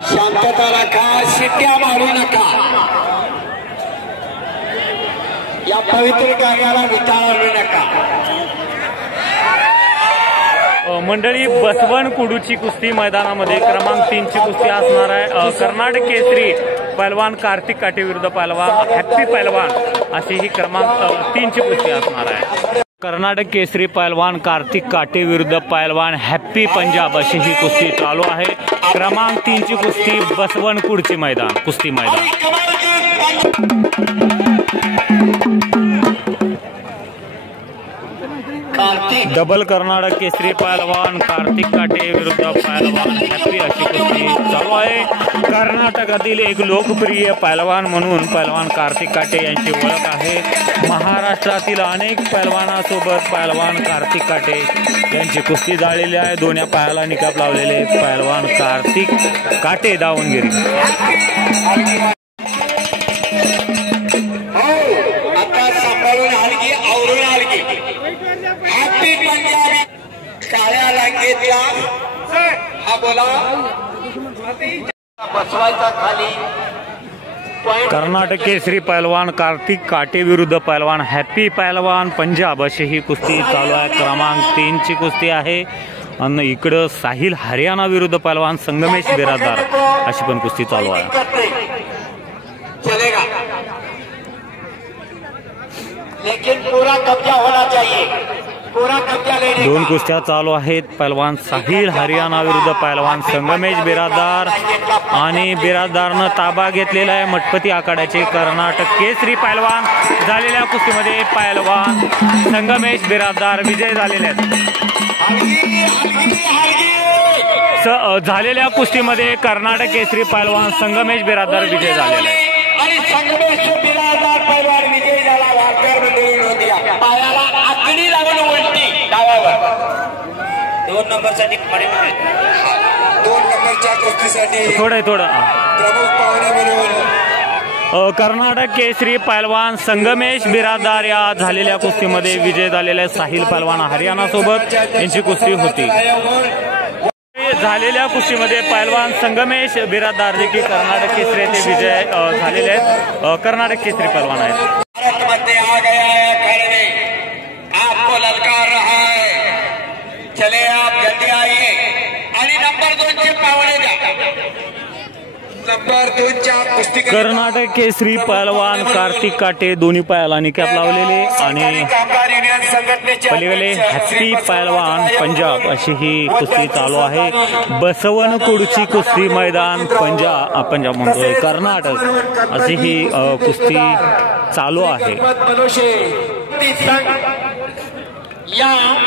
शांतता राखा, शिट्ट्या मारू नका. या पवित्र कार्याला विटाळू आणू नका. मंडळी, बसवण कुडूची कुस्ती मैदानामध्ये क्रमांक 3 ची कुस्ती असणार आहे. कर्नाटक केसरी पैलवान कार्तिक काटे विरुद्ध पैलवान हॅप्पी पैलवान अशी ही क्रमांक 3 ची कुस्ती असणार आहे. कर्नाटक केसरी पैलवान कार्तिक काटे विरुद्ध पैलवान हॅप्पी पंजाब अशी ही कुस्ती चालू आहे. क्रमांक 3 ची कुस्ती बसवण कुडची कुस्ती मैदान. डबल कर्नाटक केसरी पैलवान कार्तिक काटे विरुद्ध पैलवान हॅप्पी अशी कुस्ती चालू आहे. कर्नाटकातील एक लोकप्रिय पैलवान म्हणून पैलवान कार्तिक काटे यांची ओळख आहे. महाराष्ट्रातील अनेक पैलवानासोबत पैलवान कार्तिक काटे यांची कुस्ती झालेली आहे. दोन्ही पायाला निकाप लावलेले पैलवान कार्तिक काटे दावणगिरी. काळ्या रांगेतला हा बोला बसवायचा खाली. कर्नाटक केसरी पैलवान कार्तिक काटे विरुद्ध पैलवान हॅप्पी पैलवान पंजाब अशी ही कुस्ती चालू आहे. क्रमांक 3 ची कुस्ती आहे. आणि इकडं साहिल हरियाणा विरुद्ध पैलवान संगमेश बिरादार अशी पण कुस्ती चालू आहे. चलेगा लेकिन पूरा कब्जा होना चाहिए. दोन कुस्त्या चालू आहेत. पैलवान साहिल हरियाणा विरुद्ध पैलवान संगमेश बिरादार आणि बिरादारनं ताबा घेतलेला आहे मठपती आखाड्याचे. कर्नाटक केसरी पैलवान झालेल्या कुस्तीमध्ये पैलवान संगमेश बिरादार विजय झालेले आहेत. झालेल्या कुस्तीमध्ये कर्नाटक केसरी पैलवान संगमेश बिरादार विजय झालेला आहे. आणि संगमेश बिरादार पैलवान विजय झाला. वारकर मंडळी नोंदया. पायाला आकडी लावून उलटी डावावर 2 नंबरसाठी 2 नंबरच्या कुस्तीसाठी थोडं प्रमुख पाहुणे म्हणून कर्नाटक केसरी पैलवान संगमेश बिरादार या झालेल्या कुस्तीमध्ये विजय झालेल्या साहिल पैलवान हरियाणा सोबत यांची कुस्ती होती. झालेल्या कुस्तीमध्ये पैलवान संगमेश बिरादार देखील कर्नाटक केसरी येथे विजय झालेले आहेत. कर्नाटक केसरी पैलवान आहेत. भारत मध्ये आ गया है खड़े, आपको ललकार रहा है. चले आप जल्दी आइए. आणि नंबर 2 चे पावणे द्या. नंबर 2 च्या कुस्ती कर्नाटक केसरी पैलवान कार्तिक काटे दोन्ही पायाला निकाप लावलेले आणि पलीकडे हॅप्पी पैलवान पंजाब अशी ही कुस्ती चालू आहे. बसवण कुडची कुस्ती मैदान पंजाब म्हणतोय कर्नाटक अशी ही कुस्ती चालू आहे.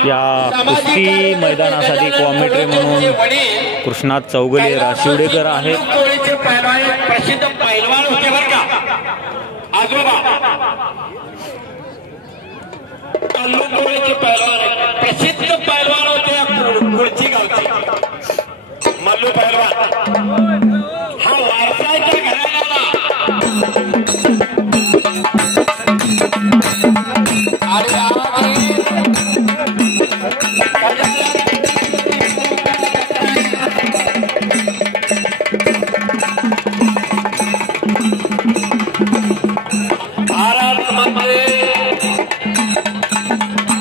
या कुस्ती मैदानासाठी कॉमेंट्री म्हणून कृष्णात चौगले राशिवडेकर आहेत. प्रसिद्ध पैलवान होते बरं का आजोबा. पैलवान प्रसिद्ध पैलवान होते कुडची गावचे मल्लू पैलवान. हा वारसाच्या घराण्याला भारत मध्ये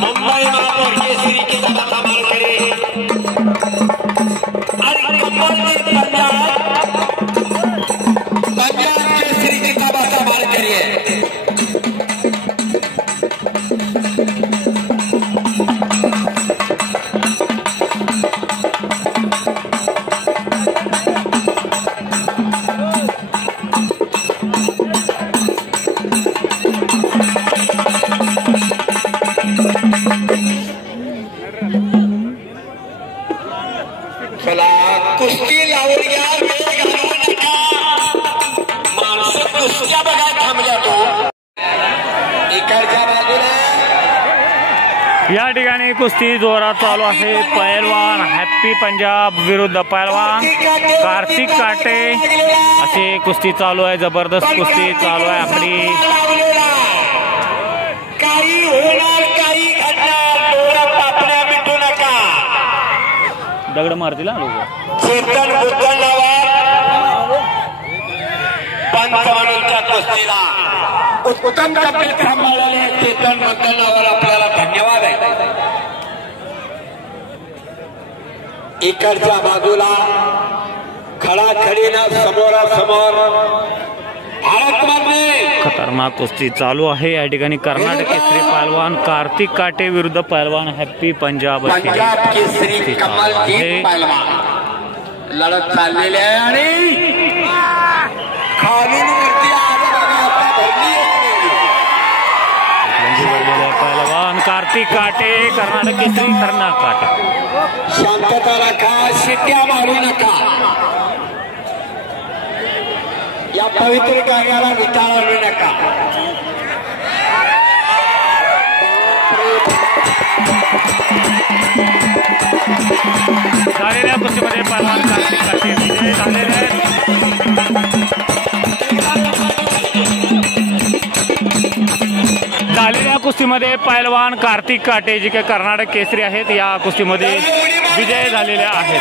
मुंबई महापौर केसरी के समाल करे आणि पंजाब केसरी की समाल करिए. चला कुस्ती लावून घ्या. वेळ घालवू नका. माणसं कुस्त्या बघा थांबल्या. तो इकडच्या बाजूला या ठिकाणी कुस्ती जोरात चालू आहे. पैलवान हॅप्पी पंजाब विरुद्ध पैलवान कार्तिक काटे अशी कुस्ती चालू आहे. जबरदस्त कुस्ती चालू आहे. आपली काही होणार काही घडणार. डोळा पापण्या मिटू नका. दगड मारतील लोक. चेतन बुद्धन लावा. पंच म्हणून त्या कुस्तीला उत्तम तब्येत सांभाळलेले चेतन बद्दलावर आपल्याला धन्यवाद आहे. इकडच्या बाजूला खडाखडीनं समोरासमोर खतरनाक कुस्ती चालू आहे या ठिकाणी. कर्नाटक केसरी पहलवान कार्तिक काटे विरुद्ध पहलवान हॅप्पी पंजाब केसरी कमलजीत पहलवान लढत चाललेली आहे आणि खालून वरती पहलवान कार्तिक काटे कर्नाटक केसरी कर्नाटक काटे. शांतता राखा, शिट्ट्या मारू नका. या पवित्र कार्याला विचार आणू नका. झालेल्या कुस्तीमध्ये पहलवान कार्तिक काटे विजय झालेले आहेत. झालेल्या कुस्तीमध्ये पहलवान कार्तिक काटे जे काही कर्नाटक केसरी आहेत या कुस्तीमध्ये विजय झालेले आहेत.